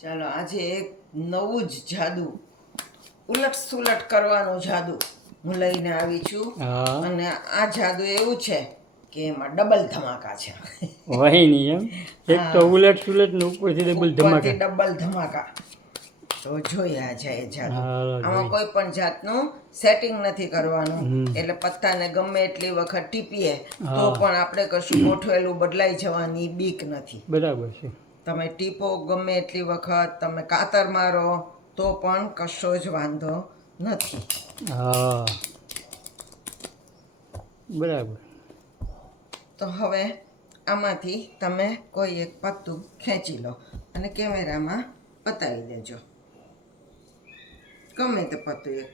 ચાલો આજે એક નવું જ જાદુ ઉલટ સુલટ કરવાનું જાદુ હું લઈને આવી છું. હા અને આ જાદુ એવું છે કે એમાં ડબલ ધમાકા છે. વહી નહીં એમ એક તો હા, ઉલટ સુલટ ને ઉપરથી ડબલ ઉપરથી ધમાકા. ડબલ ધમાકા. તો જોઈએ આજે એ જાદુ. હાલો આમાં જોઈ. કોઈ પણ જાતનું સેટિંગ નથી કરવાનું. હમ. એટલે પત્તાને ગમે એટલી વખત ટીપીએ તો હા. પણ આપણે કશું ગોઠવેલું બદલાઈ જવાની બીક નથી. બરાબર છે. તમે ટીપો ગમે એટલી વખત, તમે કાતર મારો તો પણ કશો જ વાંધો નથી. હા બરાબર. તો હવે આમાંથી તમે કોઈ એક પત્તું ખેંચી લો અને કેમેરામાં બતાવી દેજો. ગમે તે પત્તું એક.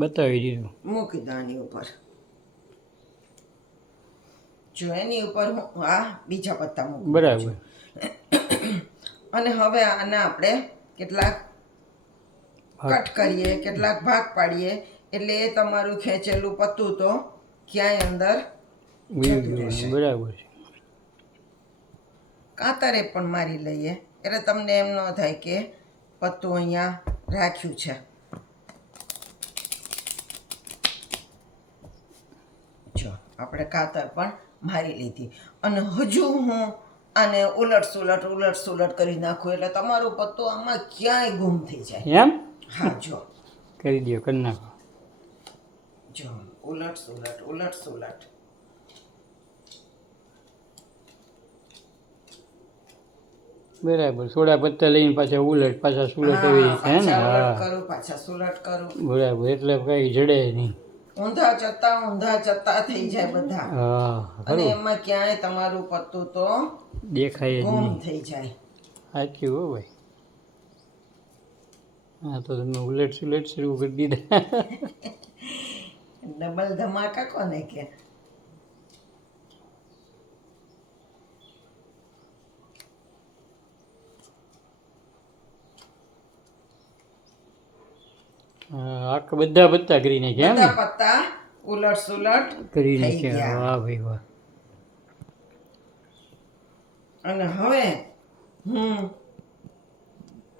બતાવી દીધું. મૂકી દો આની ઉપર. જો એની ઉપર હું આ બીજા પત્તા મૂકું બરાબર. છું. અને હવે આને આપણે કેટલાક કટ કરીએ, કેટલાક ભાગ પાડીએ, એટલે એ તમારું ખેંચેલું પત્તું તો ક્યાંય અંદર જતું રહેશે. બરાબર છે. કાતરે પણ મારી લઈએ એટલે તમને એમ ન થાય કે પત્તું અહીંયા રાખ્યું છે. જો આપણે કાતર પણ મારી લીધી અને હજુ હું આને ઉલટ સુલટ કરી નાખું એટલે તમારું પત્તું આમાં ક્યાંય ગુમ થઈ જાય. એમ હા જો કરી દો, કરી નાખો. જો ઉલટ સુલટ. બરાબર. સોડા પત્તા લઈને પાછા ઉલટ પાછા સુલટ એવી રીતે હે ને. પાછા સુલટ કરું. બરાબર. એટલે કઈ જડે નહીં. ઊંધા ચત્તા થઈ જાય બધા. હા અને ખરું. એમાં ક્યાંય તમારું પત્તું તો દેખાય જ ગુમ નહીં. થઈ જાય. સાચું હો ભાઈ. હા તો તમે ઉલટ સુલટ શરૂ કરી દીધા. ડબલ ધમાકા કોને કે? આખા બધા પત્તા કરી નાખ્યા એમ બધા પત્તા ઉલટ સુલટ કરી થઈ નાખ્યા. ગયા. વાહ ભાઈ વાહ. અને હવે હું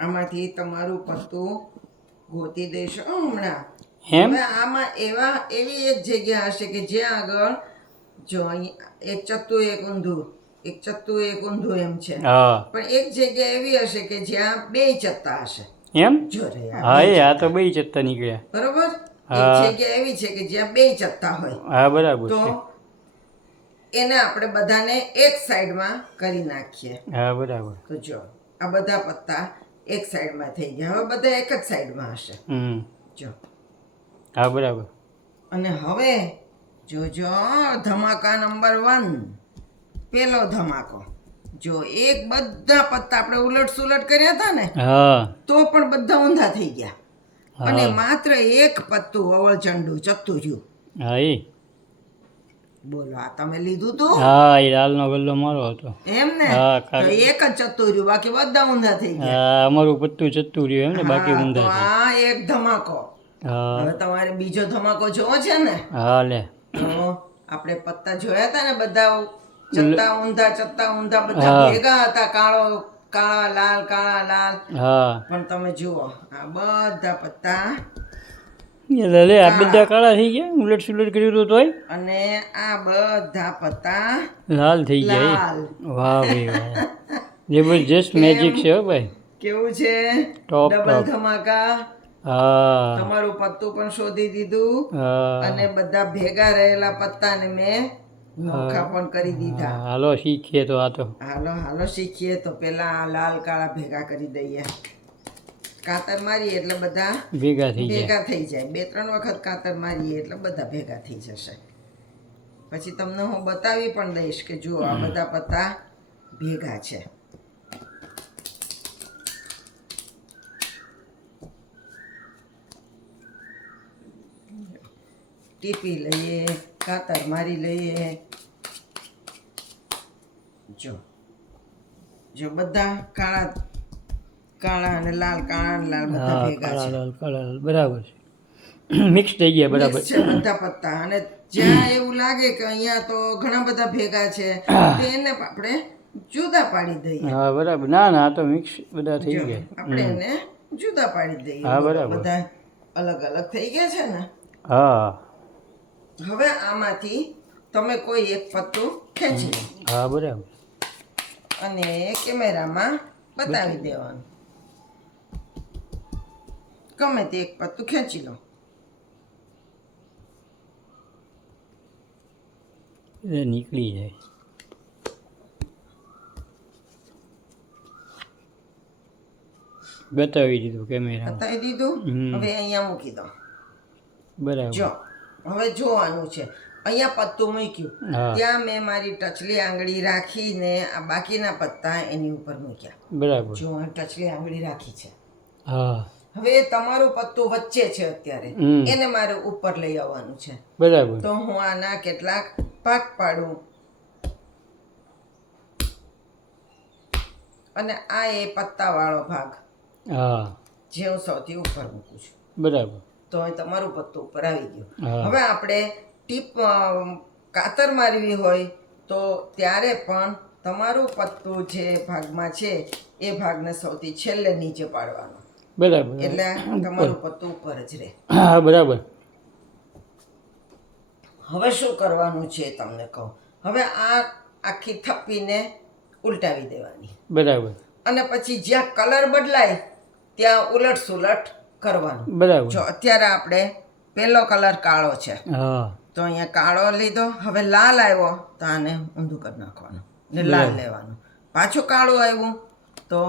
આમાંથી તમારું પત્તું ગોતી દઈશ હમણાં. એમ હવે આમાં એવી એક જગ્યા હશે કે જ્યાં આગળ જો અહીં એક ચત્તું એક ઊંધું એમ છે. હા પણ એક જગ્યા એવી હશે કે જ્યાં બે ચત્તા હશે. એમ જો રે આ હા બે એ આ ચત્તા. તો બે ચત્તા નીકળ્યા. બરોબર. એક હા. જગ્યા એવી છે કે જ્યાં બે ચત્તા હોય હા બરાબર તો છે. એને આપણે બધાને એક સાઈડમાં કરી નાખીએ. હા બરાબર. તો જો આ બધા પત્તા એક સાઈડમાં થઈ ગયા. હવે બધા એક જ સાઈડમાં હશે. હમ જો હા બરાબર. અને હવે જોજો ધમાકા નંબર 1. પેલો ધમાકો. જો એક બધા પત્તા આપણે ઉલટ સુલટ કર્યા હતા ને હા તો પણ બધા ઊંધા થઈ ગયા. અને હા માત્ર એક પત્તું અવળચંડું ચત્તું રહ્યું. હા એ બોલો આ તમે લીધું તું હા એ લાલનો ગલ્લો મારો હતો. એમ ને? હા તો એક જ ચત્તું રહ્યું, બાકી બધા ઊંધા થઈ ગયા. હા અમારું પત્તું ચત્તું રહ્યું એમ ને, બાકી હા, તો ઊંધા છે. આ એક ધમાકો. હા હવે તમારે બીજો ધમાકો જોવો છે ને? હા લે. તો આપણે પત્તા જોયા હતા ને બધા ચત્તા ઊંધા બધા હા. ભેગા હતા. કાળા લાલ. હા પણ તમે જુઓ આ બધા પત્તા એટલે લે આ બધા કાળા થઈ ગયા. ઉલટ સુલટ કર્યું હતું તોય અને આ બધા પત્તા લાલ થઈ ગયા. લાલ. વાહ ભાઈ વાહ. જબરજસ્ત કેમ? મેજિક છે હો ભાઈ. કેવું છે? ટોપ ડબલ ટોપ. ધમાકા. હા તમારું પત્તું પણ શોધી દીધું અને હા બધા ભેગા રહેલા પત્તાને મેં નોખા પણ કરી દીધા. હા, હાલો શીખીએ તો આ તો. હાલો શીખીએ. તો પેલા આ લાલ કાળા ભેગા કરી દઈએ. કાતર મારીએ એટલે બધા ભેગા થઈ જાય. ભેગા થઈ જાય. 2-3 વખત કાતર મારીએ એટલે બધા ભેગા થઈ જશે. પછી તમને હું બતાવી પણ દઈશ કે જુઓ આ બધા પત્તા ભેગા છે. ટીપી લઈએ, કાતર મારી લઈએ. જો બધા કાળા અને લાલ બધા હા ભેગા છે. કાળા લાલ બરાબર છે. મિક્સ થઈ ગયા બરાબર. મિક્સ છે બધા પત્તા. અને જ્યાં એવું લાગે કે અહીંયા તો ઘણા બધા ભેગા છે તો એને આપણે જુદા પાડી દઈએ. હા બરાબર. ના ના આ તો મિક્સ બધા થઈ જો, ગયા. આપણે એને જુદા પાડી દઈએ. હા, બરાબર. બધા અલગ અલગ થઈ ગયા છે ને. હા હવે આમાંથી તમે કોઈ એક પત્તું ખેંચી લો હા બરાબર. અને કેમેરામાં બતાવી દેવાનું. ગમે તે એક પત્તું ખેંચી લો. એ નીકળી જાય. બતાવી દીધું કેમેરા. બતાવી દીધું. હવે અહીંયા મૂકી દો. બરાબર. જો હવે જોવાનું છે. અહીંયા પત્તું મૂક્યું, હા. ત્યાં મેં મારી ટચલી આંગળી રાખીને આ બાકીના પત્તા એની ઉપર મૂક્યા. બરાબર. જો આ ટચલી આંગળી રાખી છે. હા હવે તમારું પત્તું વચ્ચે છે અત્યારે, એને મારે ઉપર લઈ આવવાનું છે. બરાબર. તો હું આના કેટલાક ભાગ પાડું અને આ એ પત્તાવાળો ભાગ હા જે હું સૌથી ઉપર મૂકું છું. બરાબર. તો અહીં તમારું પત્તું ઉપર આવી ગયું. હા. હવે આપણે ટીપ કાતર મારવી હોય તો ત્યારે પણ તમારું પત્તું જે ભાગમાં છે એ ભાગને સૌથી છેલ્લે નીચે પાડવાનો. બરાબર. એટલે તમારું પત્તું ઉપર જ રહે. હા બરાબર. હવે શું કરવાનું છે એ તમને કહું. હવે આ આખી થપ્પીને ઉલટાવી દેવાની બરાબર. અને પછી જ્યાં કલર બદલાય ત્યાં ઉલટ સુલટ કરવાનું. બરાબર. જો અત્યારે આપણે પહેલો કલર કાળો છે હા તો અહીંયા કાળો લીધો. હવે લાલ આવ્યો તો આને ઊંધું કરી નાખવાનું ને લાલ લેવાનું. પાછું કાળું આવ્યું તો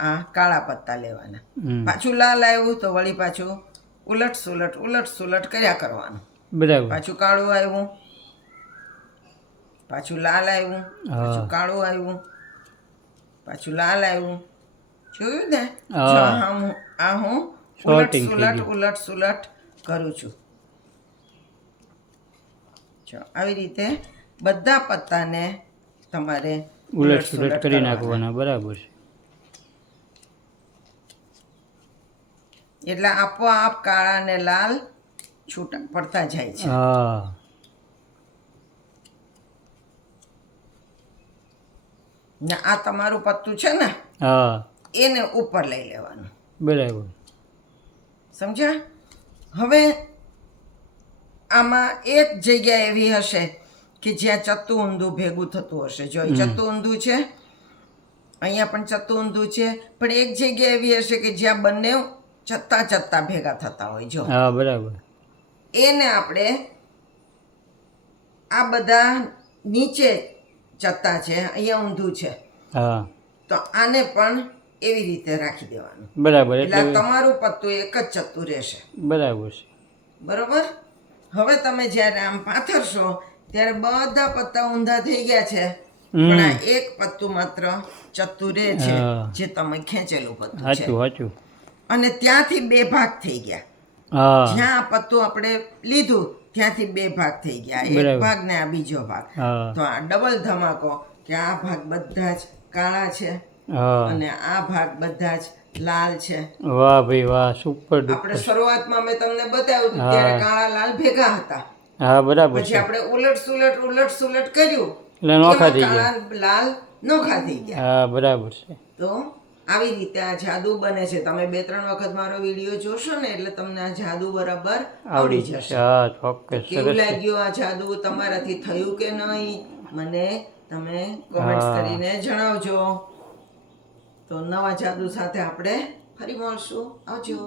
આ કાળા પત્તા લેવાના. પાછું લાલ આવ્યું તો વળી પાછું ઉલટ સુલટ કર્યા કરવાનું. બરાબર. પાછું કાળું આવ્યું, પાછું લાલ આવ્યું, પાછું કાળું આવ્યું, પાછું લાલ આવ્યું. જોયું ને? હા. જો આ હું Sorting થઈ ઉલટ સુલટ કરું છું. જો આવી રીતે બધા પત્તાને તમારે ઉલટ સુલટ કરી નાખવાના. બરાબર છે. એટલે આપોઆપ કાળા ને લાલ છૂટા પડતા જાય છે. હા ને આ તમારું પત્તું છે ને હા એને ઉપર લઈ લેવાનું. બરાબર. સમજ્યા? હવે આમાં એક જગ્યા એવી હશે કે જ્યાં ચત્તુ ઊંધું ભેગું થતું હશે. જો ચત્તુ ઊંધું છે, અહીંયા પણ ચત્તુ ઊંધું છે, પણ એક જગ્યા એવી હશે કે જ્યાં બંને ચત્તા ભેગા થતા હોય. જો હા બરાબર. એને આપણે આ બધા નીચે ચત્તા છે, અહીંયા ઊંધું છે, હા તો આને પણ એવી રીતે રાખી દેવાનું. બરાબર. એટલે એટલે તમારું પત્તું એક જ ચત્તુ રહેશે. બરાબર છે. બરોબર? હવે તમે જ્યારે આમ પાથરશો ત્યારે બધા પત્તા ઊંધા થઈ ગયા છે, પણ આ એક પત્તું માત્ર ચત્તુ રહે છે, હા. જે તમે ખેંચેલું પત્તું છે. સાચું સાચું. અને ત્યાંથી બે ભાગ થઈ ગયા. હા જ્યાં આ પત્તું આપણે લીધું ત્યાંથી બે ભાગ થઈ ગયા. એક બરાબર. ભાગ ને આ બીજો ભાગ. હા તો આ ડબલ ધમાકો કે આ ભાગ બધા જ કાળા છે હા. અને આ ભાગ બધા જ લાલ છે. વાહ ભાઈ વાહ, સુપર આપણે ડુપર. શરૂઆતમાં મેં તમને બતાવ્યું હતું હા. ત્યારે કાળા લાલ ભેગા હતા. હા બરાબર પછી છે. આપણે ઉલટ સુલટ કર્યું એટલે નોખા એમાં થઈ ગયા. કાળા લાલ નોખા થઈ ગયા. હા બરાબર છે. તો આવી રીતે આ જાદુ બને છે. તમે 2-3 વખત મારો વિડીયો જોશો ને એટલે તમને આ જાદુ બરાબર આવડી જશે. હા ચોક્કસ. કેવું સરસ. લાગ્યું આ જાદુ? તમારાથી થયું કે નહીં મને તમે કોમેન્ટ્સ હા. કરીને જણાવજો. તો નવા જાદુ સાથે આપણે ફરી મળશું. આવજો.